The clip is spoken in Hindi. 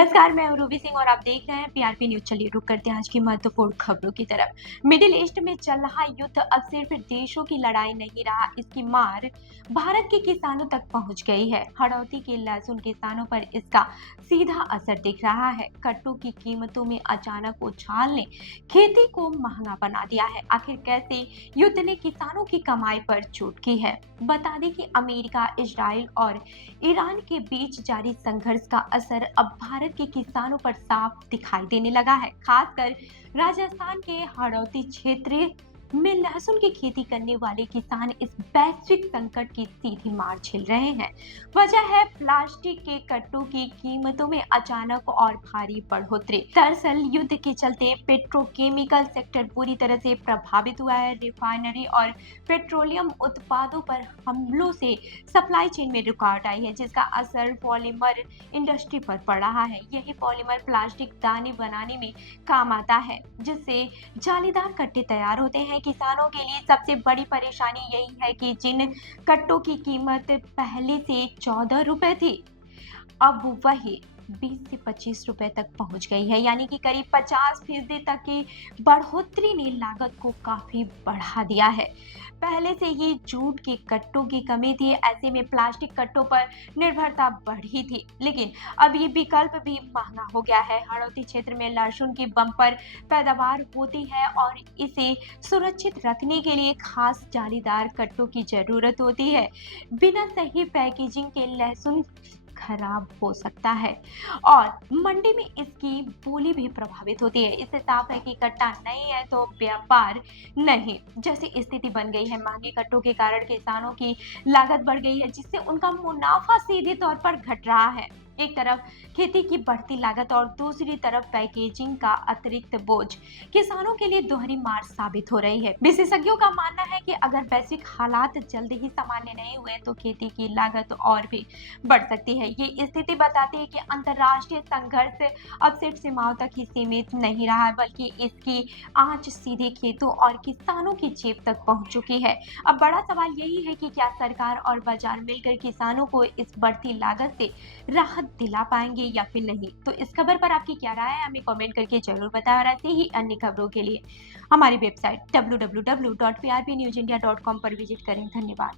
नमस्कार, मैं हूं रूबी सिंह और आप देख रहे हैं पीआरपी न्यूज। चलिए रुक करते हैं आज की महत्वपूर्ण खबरों की तरफ। मिडिल ईस्ट में चल रहा युद्ध अब सिर्फ देशों की लड़ाई नहीं रहा, इसकी मार भारत के किसानों तक पहुंच गई है। हड़ौती के लहसुन किसानों पर इसका सीधा असर दिख रहा है। कट्टों की कीमतों में अचानक उछाल ने खेती को महंगा बना दिया है। आखिर कैसे युद्ध ने किसानों की कमाई पर चोट की है? बता दें कि अमेरिका, इजराइल और ईरान के बीच जारी संघर्ष का असर अब भारत के किसानों पर साफ दिखाई देने लगा है। खासकर राजस्थान के हड़ौती क्षेत्र में लहसुन की खेती करने वाले किसान इस वैश्विक संकट की सीधी मार झेल रहे हैं। वजह है प्लास्टिक के कट्टों की कीमतों में अचानक और भारी बढ़ोतरी। दरअसल युद्ध के चलते पेट्रोकेमिकल सेक्टर पूरी तरह से प्रभावित हुआ है। रिफाइनरी और पेट्रोलियम उत्पादों पर हमलों से सप्लाई चेन में रुकावट आई है, जिसका असर पॉलीमर इंडस्ट्री पर पड़ रहा है। यही पॉलीमर प्लास्टिक दाने बनाने में काम आता है, जिससे जालीदार कट्टे तैयार होते हैं। किसानों के लिए सबसे बड़ी परेशानी यही है कि जिन कट्टों की कीमत पहले से 14 रुपए थी, अब वही 20 से 25 रुपए तक पहुंच गई है। यानी कि करीब 50% तक की बढ़ोतरी ने लागत को काफी बढ़ा दिया है। पहले से ही जूट के कट्टों की कमी थी, ऐसे में प्लास्टिक कट्टों पर निर्भरता बढ़ी थी, लेकिन अब ये विकल्प भी महंगा हो गया है। हड़ौती क्षेत्र में लहसुन की बम्पर पैदावार होती है और इसे सुरक्षित रखने के लिए खास जालीदार कट्टों की जरूरत होती है। बिना सही पैकेजिंग के लहसुन खराब हो सकता है और मंडी में इसकी बोली भी प्रभावित होती है। इससे साफ है कि कट्टा नहीं है तो व्यापार नहीं, जैसी स्थिति बन गई है। महंगे कट्टों के कारण किसानों की लागत बढ़ गई है, जिससे उनका मुनाफा सीधे तौर पर घट रहा है। एक तरफ खेती की बढ़ती लागत और दूसरी तरफ पैकेजिंग का अतिरिक्त बोझ किसानों के लिए दोहरी मार साबित हो रही है। विशेषज्ञों का मानना है कि अगर वैश्विक हालात जल्द ही सामान्य नहीं हुए तो खेती की लागत और भी बढ़ सकती है। ये स्थिति बताती है कि अंतर्राष्ट्रीय संघर्ष अब सिर्फ सीमाओं तक ही सीमित नहीं रहा है, बल्कि इसकी आंच सीधे खेतों और किसानों की जेब तक पहुंच चुकी है। अब बड़ा सवाल यही है कि क्या सरकार और बाजार मिलकर किसानों को इस बढ़ती लागत से राहत दिला पाएंगे या फिर नहीं। तो इस खबर पर आपकी क्या राय है, हमें कमेंट करके जरूर बताएं और ऐसे ही अन्य खबरों के लिए हमारी वेबसाइट www.prpnewsindia.com पर विजिट करें। धन्यवाद।